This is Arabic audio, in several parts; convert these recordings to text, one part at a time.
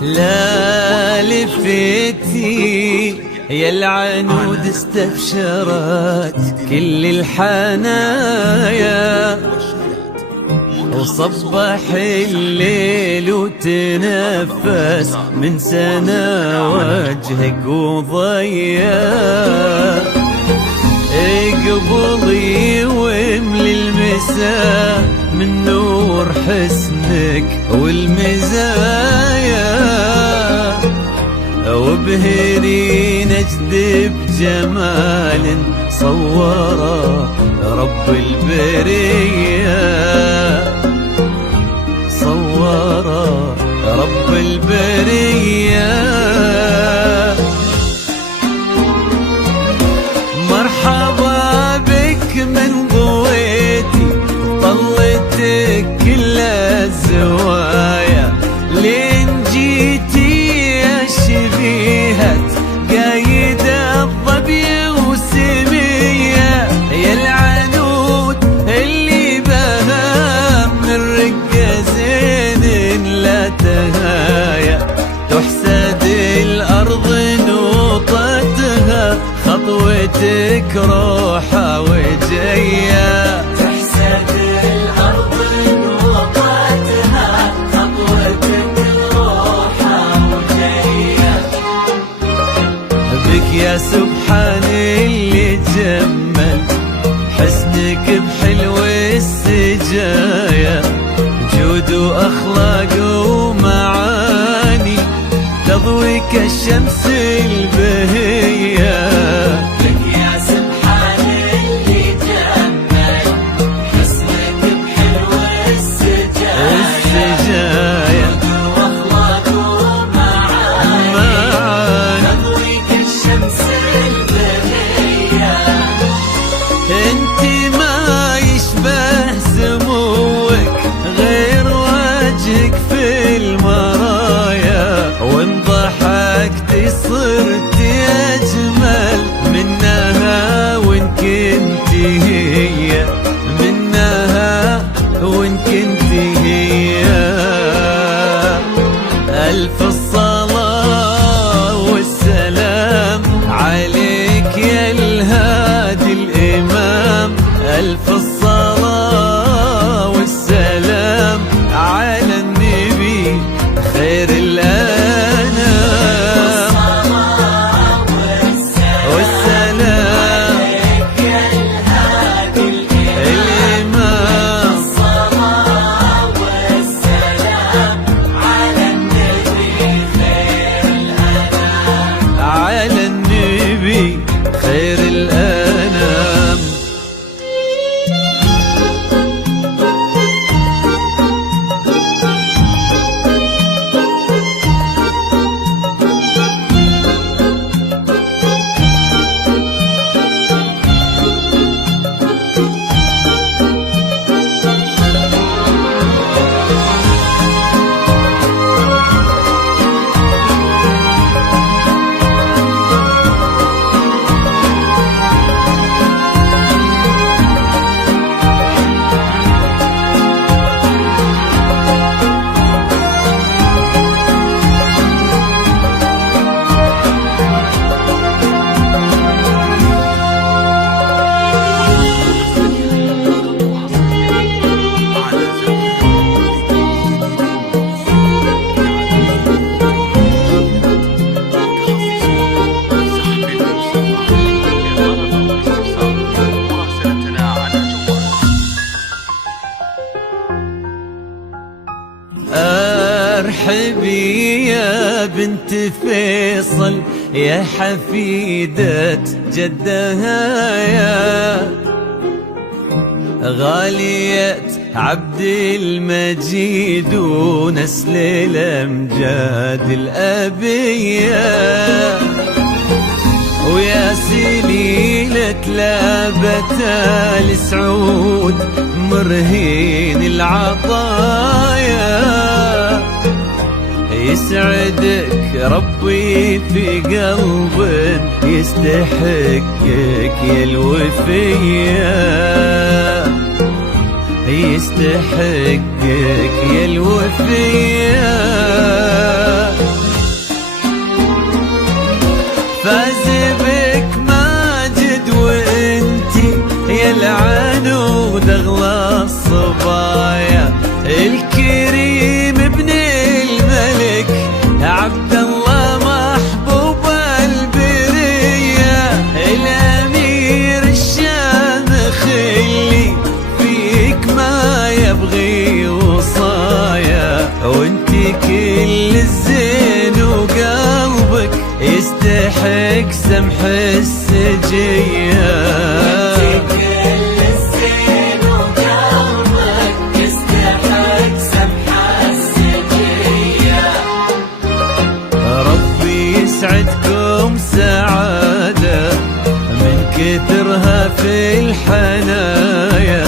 لا لفتي يا العنود استبشرت كل الحنايا، وصبح الليل وتنفس من سنا وجهك وضيا، اقبضي واملي المساء من نور حسنك والمزايا، وابهري نجد بجمال صوره رب البرية، صوره رب البرية. مرحبا بك من ضويتي طلتك كل الزوايا، لين جيتي يا شبيهة قايد الظبي وسمية، يا العنود اللي بها من رقة زين لا تهايا، تحسد الأرض نوطتها خطوتك روحة وجاية، تحسد الأرض نوطتها خطوتك روحة وجاية. بك يا سبحان اللي جمل حسنك بحلو السجايا، جود وأخلاق ومعاني تضوي كالشمس البهية. لك يا سبحان اللي جمل حسنك بحلو السجايا، وأخلاق ومعاني تضوي كالشمس البهية. انت ما يشبه سموك غير وجهك في المرايا، وان ضحكتي صرتي أجمل منها وإن كنتي هي، منها وإن كنتي هي. ألف الصلاة والسلام عليك يا الهادي الإمام، ألف الصلاة والسلام على النبي خير الأنام، والسلام عليك يا الهادي الإمام، الصلاة والسلام على النبي خير الأنام، على النبي خير الأنام. بنت فيصل يا حفيدة جدها يا غالية عبد المجيد ونسل الأمجاد الأبية، ويا سليلة لابة السعود مرهين العطايا. يسعدك ربي في قلب يستحقك يا الوفية، يستحقك يا الوفية. فاز بك ماجد وانتي يا العنود اغلى الصبايا، الكريم ابن الملك عبد الله محبوب البرية، الامير الشامخ اللي فيك ما يبغي وصايا، وانتي كل الزين وقلبك يستحق سمح السجية. انتي كل الزين وقلبك يستحق سمح السجية. ربي يسعدكم سعادة من كثرها في الحنايا،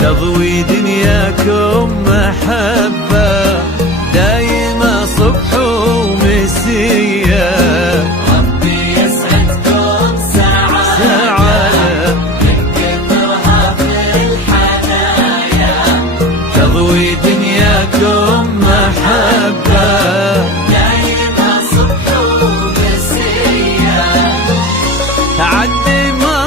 تضوي دنياكم محبة دايما صبح ومسية. ربي يسعدكم سعادة من كثرها في الحنايا، تضوي دنياكم محبة دايما صبح ومسية. عد ما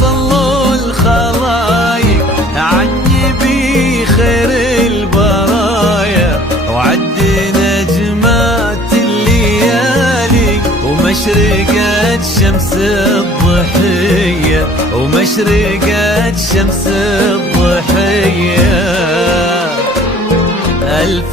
صلوا الخلايق عني بخير البرايا، وعد نجمات الليالي ومشرقة شمس الضحية، ومشرقة شمس الضحية. ألف